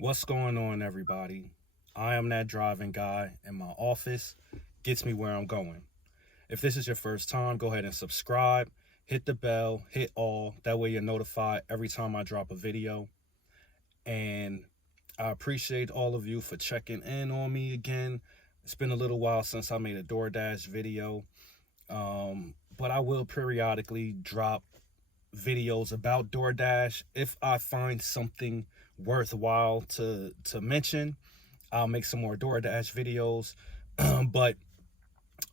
What's going on, everybody? I am that driving guy, and my office gets me where I'm going. If this is your first time, go ahead and subscribe, hit the bell, hit all. That way you're notified every time I drop a video. And I appreciate all of you for checking in on me again. It's been a little while since I made a Doordash video, but I will periodically drop videos about Doordash. If I find something worthwhile to mention, I'll make some more Doordash videos. But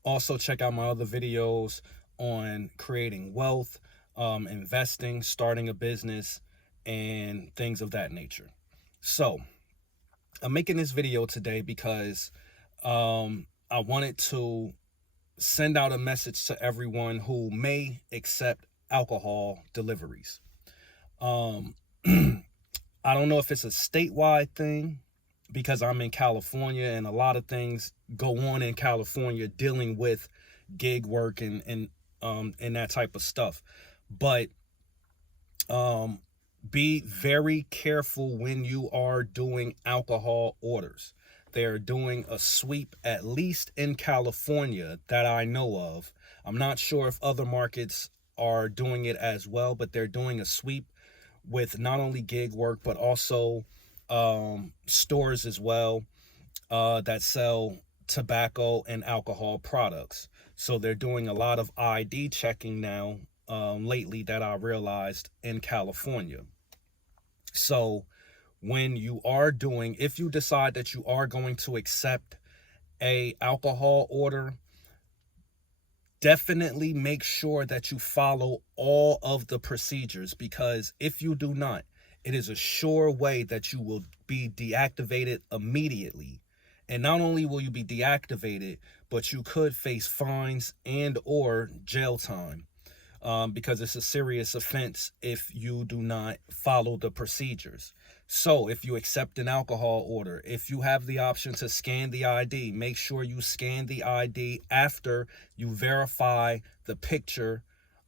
also check out my other videos on creating wealth, investing, starting a business, and things of that nature. So I'm making this video today because I wanted to send out a message to everyone who may accept alcohol deliveries. Um, I don't know if it's a statewide thing because I'm in California and a lot of things go on in California dealing with gig work and that type of stuff. But um, be very careful when you are doing alcohol orders. They're doing a sweep, at least in California, that I know of. I'm not sure if other markets are doing it as well, but they're doing a sweep with not only gig work, but also stores as well that sell tobacco and alcohol products. So they're doing a lot of ID checking now lately that I realized in California. So when you are doing, if you decide that you are going to accept a alcohol order, definitely make sure that you follow all of the procedures, because if you do not, it is a sure way that you will be deactivated immediately. And not only will you be deactivated, but you could face fines and or jail time, because it's a serious offense if you do not follow the procedures. So if you accept an alcohol order, if you have the option to scan the ID, make sure you scan the ID after you verify the picture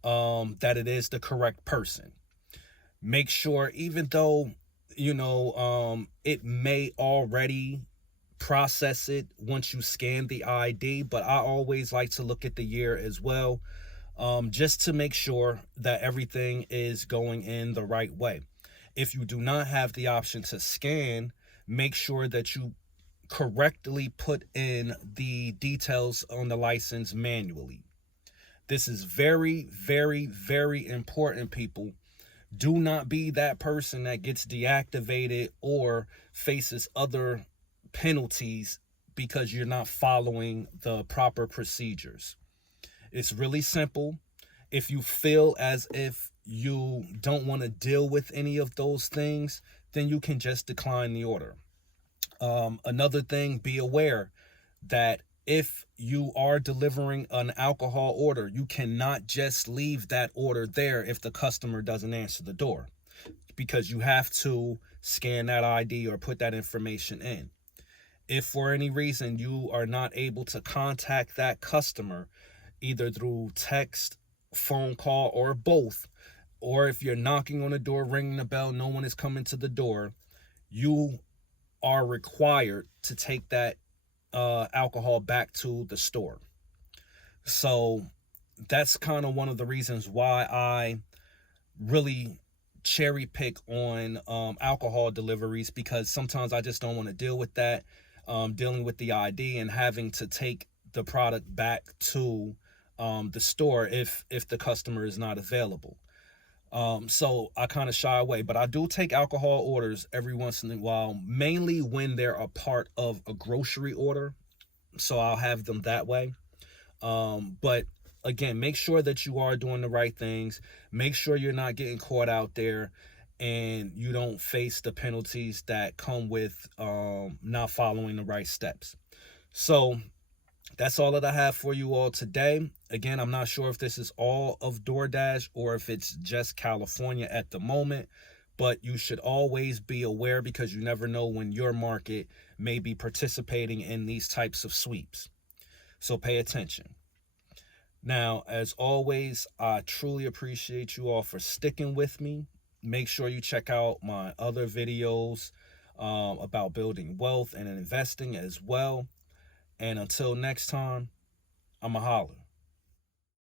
that it is the correct person. Make sure, even though, it may already process it once you scan the ID, but I always like to look at the year as well, just to make sure that everything is going in the right way. If you do not have the option to scan, make sure that you correctly put in the details on the license manually. This is very, very, very important, people. Do not be that person that gets deactivated or faces other penalties because you're not following the proper procedures. It's really simple. If you feel as if you don't want to deal with any of those things, then you can just decline the order. Another thing, be aware that if you are delivering an alcohol order, you cannot just leave that order there if the customer doesn't answer the door, because you have to scan that ID or put that information in. If for any reason you are not able to contact that customer, either through text, phone call, or both, or if you're knocking on the door, ringing the bell, no one is coming to the door, you are required to take that alcohol back to the store. So that's kind of one of the reasons why I really cherry pick on alcohol deliveries, because sometimes I just don't want to deal with that, dealing with the ID and having to take the product back to the store if the customer is not available. So I kind of shy away, but I do take alcohol orders every once in a while, mainly when they're a part of a grocery order. So I'll have them that way. But again, make sure that you are doing the right things. Make sure you're not getting caught out there and you don't face the penalties that come with not following the right steps. So that's all that I have for you all today. Again, I'm not sure if this is all of Doordash or if it's just California at the moment, but you should always be aware, because you never know when your market may be participating in these types of sweeps. So pay attention. Now, as always, I truly appreciate you all for sticking with me. Make sure you check out my other videos about building wealth and investing as well. And until next time, I'm a holler.